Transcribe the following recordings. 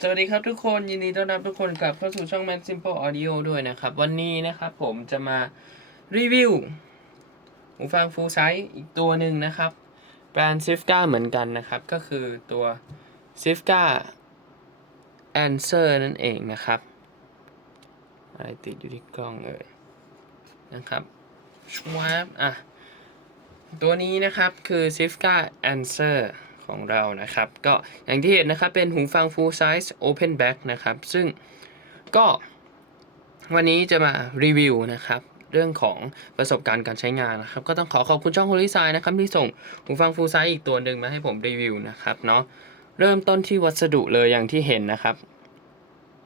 สวัสดีครับทุกคนยินดีต้อนรับทุกคนกลับเข้าสู่ช่อง Man Simple Audio ด้วยนะครับ วันนี้นะครับผมจะมารีวิวหูฟัง full size อีกตัวหนึ่งนะครับ แบรนด์ Sifka เหมือนกันนะครับ ก็คือตัว Sifka Answer นั่นเองนะครับ อะไรติดอยู่ที่กล้องเอ่ยนะครับชวาบอะ ตัวนี้นะครับคือ Sifka Answer ของเรานะครับ ก็อย่างที่เห็นนะครับเป็นหูฟัง full size open back นะครับ ซึ่งก็วันนี้จะมารีวิวนะครับเรื่องของประสบการณ์การใช้งานนะครับ ก็ต้องขอขอบคุณช่อง Holy s i นะครับที่ส่งหูฟัง full size อีกตัวหนึ่งมาให้ผมรีวิวนะครับเนาะเริ่มต้นที่วัสดุเลยอย่างที่เห็นนะครับ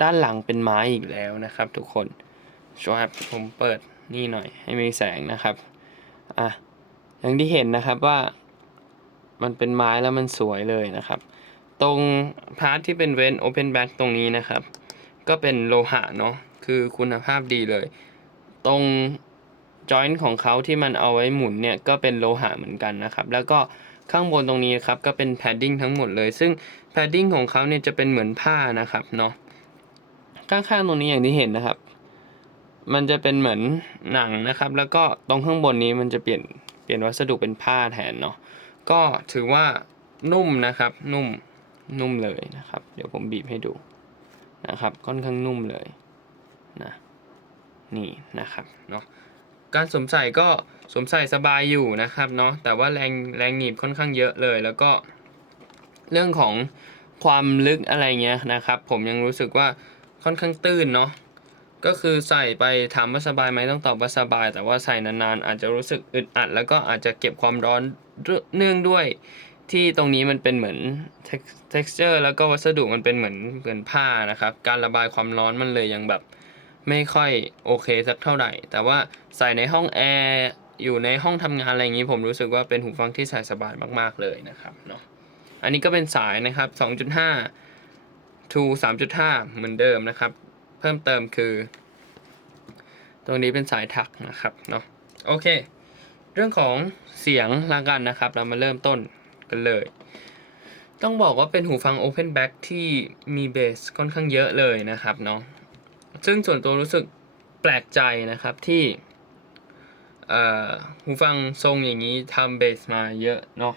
ด้านหลังเป็นไม้อีกแล้วนะครับ ทุกคนช่วยผมเปิดนี่หน่อยให้มีแสงนะครับอะอย่างที่เห็นนะครับว่า มันเป็นไม้แล้วมันสวยเลยนะครับ ตรงพาร์ทที่เป็นเว้น open back ตรงนี้นะครับ ก็เป็นโลหะเนาะคือคุณภาพดีเลย ตรง joint ของเขาที่มันเอาไว้หมุนเนี่ยก็เป็นโลหะเหมือนกันนะครับ แล้วก็ข้างบนตรงนี้ครับก็เป็น padding ทั้งหมดเลย ซึ่ง padding ของเขาเนี่ยจะเป็นเหมือนผ้านะครับเนาะข้างๆตรงนี้อย่างที่เห็นนะครับ มันจะเป็นเหมือนหนังนะครับ แล้วก็ตรงข้างบนนี้มันจะเปลี่ยนเปลี่ยนวัสดุเป็นผ้าแทนเนาะ ก็ถือว่านุ่มนะครับ นุ่มนุ่มเลยนะครับ เดี๋ยวผมบีบให้ดูนะครับ ค่อนข้างนุ่มเลยนะนี่นะครับเนาะการสวมใส่ก็สวมใส่สบายอยู่นะครับเนาะแต่ว่าแรงแรงหนีบค่อนข้างเยอะเลย แล้วก็เรื่องของความลึกอะไรเงี้ยนะครับ ผมยังรู้สึกว่าค่อนข้างตื้นเนาะ ก็คือใส่ไปถามว่าสบายไหมต้องตอบว่าสบาย แต่ว่าใส่นานๆ อาจจะรู้สึกอึดอัด แล้วก็อาจจะเก็บความร้อนเนื่องด้วย ที่ตรงนี้มันเป็นเหมือน texture แล้วก็วัสดุมันเป็นเหมือนเหมือนผ้านะครับ การระบายความร้อนมันเลยยังแบบไม่ค่อยโอเคสักเท่าไหร่ แต่ว่าใส่ในห้องแอร์อยู่ในห้องทำงานอะไรอย่างนี้ผมรู้สึกว่าเป็นหูฟังที่ใส่สบายมากๆเลยนะครับเนาะอันนี้ก็เป็นสายนะครับ 2.5 to 3.5 เหมือนเดิมนะครับ เพิ่มเติมคือ ตรงนี้เป็นสายถักนะครับเนาะโอเค เรื่องของเสียงละกันนะครับ เรามาเริ่มต้นกันเลย ต้องบอกว่าเป็นหูฟัง Open Back ที่มีเบสค่อนข้างเยอะเลยนะครับเนาะซึ่งส่วนตัวรู้สึกแปลกใจนะครับที่หูฟังทรงอย่างนี้ทำเบสมาเยอะเนาะ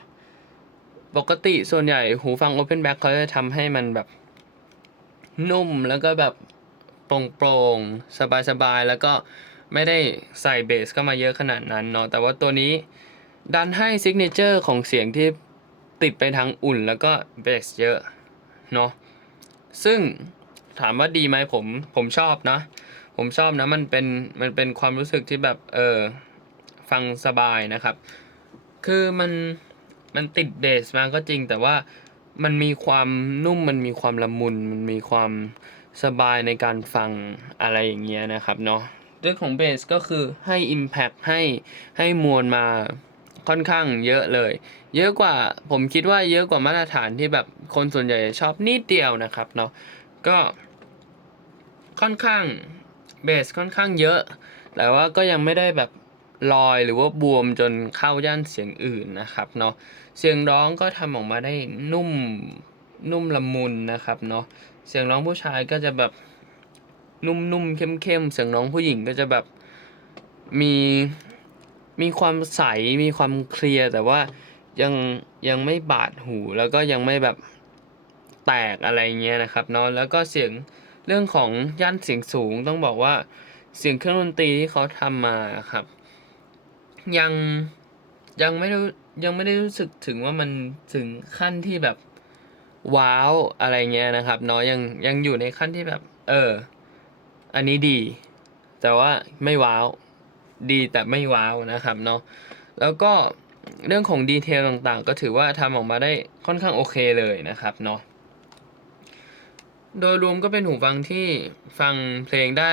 ปกติส่วนใหญ่หูฟัง Open Back เขาจะทำให้มันแบบนุ่มแล้วก็แบบ โปร่งๆ สบายๆ แล้วก็ไม่ได้ใส่เบสเข้ามาเยอะขนาดนั้นเนาะแต่ว่าตัวนี้ดันให้ซิกเนเจอร์ของเสียงที่ติดไปทางอุ่นแล้วก็เบสเยอะเนาะซึ่งถามว่าดีไหมผมผมชอบนะ ผมชอบนะมันเป็นมันเป็นความรู้สึกที่แบบเออฟังสบายนะครับ คือมันมันติดเบสมาก็จริงแต่ว่ามันมีความนุ่มมันมีความละมุนมันมีความ สบายในการฟังอะไรอย่างเงี้ยนะครับเนาะเรื่องของเบสก็คือให้ Impact ให้ให้มวลมาค่อนข้างเยอะเลย เยอะกว่าผมคิดว่าเยอะกว่ามาตรฐานที่แบบคนส่วนใหญ่ชอบนิดเดียวนะครับเนาะก็ค่อนข้างเบสค่อนข้างเยอะ แต่ว่าก็ยังไม่ได้แบบลอยหรือว่าบวมจนเข้าย่านเสียงอื่นนะครับเนาะเสียงร้องก็ทำออกมาได้นุ่ม นุ่มละมุนนะครับเนาะเสียงร้องผู้ชายก็จะแบบนุ่มๆเข้มๆเสียงร้องผู้หญิงก็จะแบบมีมีความใสมีความเคลียร์แต่ว่ายังยังไม่บาดหูแล้วก็ยังไม่แบบแตกอะไรเงี้ยนะครับเนาะแล้วก็เสียงเรื่องของย่านเสียงสูงต้องบอกว่าเสียงเครื่องดนตรีที่เขาทำมาครับ ยังยังไม่รู้ยังไม่ได้รู้สึกถึงว่ามันถึงขั้นที่แบบ ว้าวอะไรเงี้ยนะครับเนาะยังยังอยู่ในขั้นที่แบบ เออ อันนี้ดี แต่ว่าไม่ว้าวดีแต่ไม่ว้าวนะครับเนาะแล้วก็เรื่องของดีเทลต่างๆ ก็ถือว่าทำออกมาได้ค่อนข้างโอเคเลยนะครับเนาะโดยรวมก็เป็นหูฟังที่ฟังเพลงได้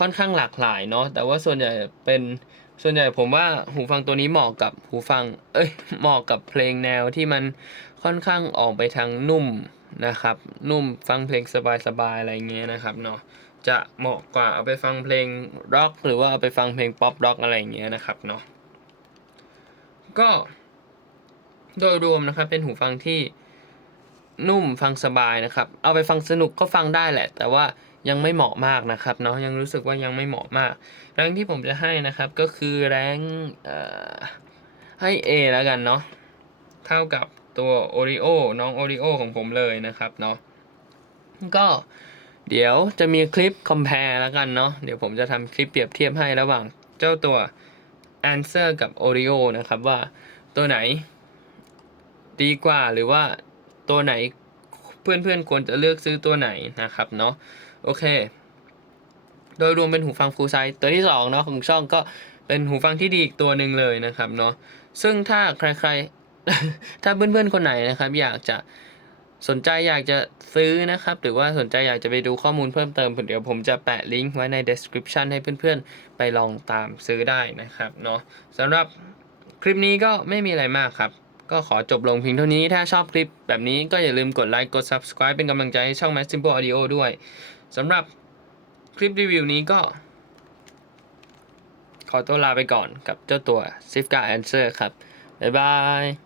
ค่อนข้างหลากหลายเนาะแต่ว่าส่วนใหญ่เป็น ส่วนใหญ่ผมว่าหูฟังตัวนี้เหมาะกับหูฟัง เอ้ย เหมาะกับเพลงแนวที่มันค่อนข้างออกไปทางนุ่มนะครับ นุ่มฟังเพลงสบายๆอะไรเงี้ยนะครับเนาะ จะเหมาะกว่าเอาไปฟังเพลงร็อก หรือว่าเอาไปฟังเพลงป๊อปร็อกอะไรเงี้ยนะครับเนาะ ก็โดยรวมนะครับเป็นหูฟังที่นุ่มฟังสบายนะครับ เอาไปฟังสนุกก็ฟังได้แหละ แต่ว่า ยังไม่เหมาะมากนะครับเนาะยังรู้สึกว่ายังไม่เหมาะมาก แรงที่ผมจะให้นะครับก็คือแรงให้ A แล้วกันเนาะเท่ากับตัว Oreo น้อง Oreo ของผมเลยนะครับเนาะก็เดี๋ยวจะมีคลิป compare แล้วกันเนาะเดี๋ยวผมจะทำคลิปเปรียบเทียบให้ระหว่างเจ้าตัว Answer กับ Oreo นะครับว่าตัวไหนดีกว่าหรือว่าตัวไหนเพื่อนๆควรจะเลือกซื้อตัวไหนนะครับเนาะ โอเค โดยรวมเป็นหูฟัง full size ตัวที่2เนาะของช่องก็เป็นหูฟังที่ดีอีกตัวหนึ่งเลยนะครับเนาะซึ่งถ้าใครๆ ถ้าเพื่อนๆคนไหนนะครับ อยากจะสนใจอยากจะซื้อนะครับ หรือว่าสนใจอยากจะไปดูข้อมูลเพิ่มเติมเดี๋ยวผมจะแปะลิงก์ไว้ใน description ให้เพื่อนๆ ไปลองตามซื้อได้นะครับเนาะสำหรับคลิปนี้ก็ไม่มีอะไรมากครับ ก็ขอจบลงเพียงเท่านี้ถ้าชอบคลิปแบบนี้ก็อย่าลืมกดไลค์กด subscribe เป็นกำลังใจให้ช่อง Max Simple Audio ด้วยสำหรับคลิปรีวิวนี้ก็ ขอตัวลาไปก่อนกับเจ้าตัว Sifka Answer ครับ บ๊ายบาย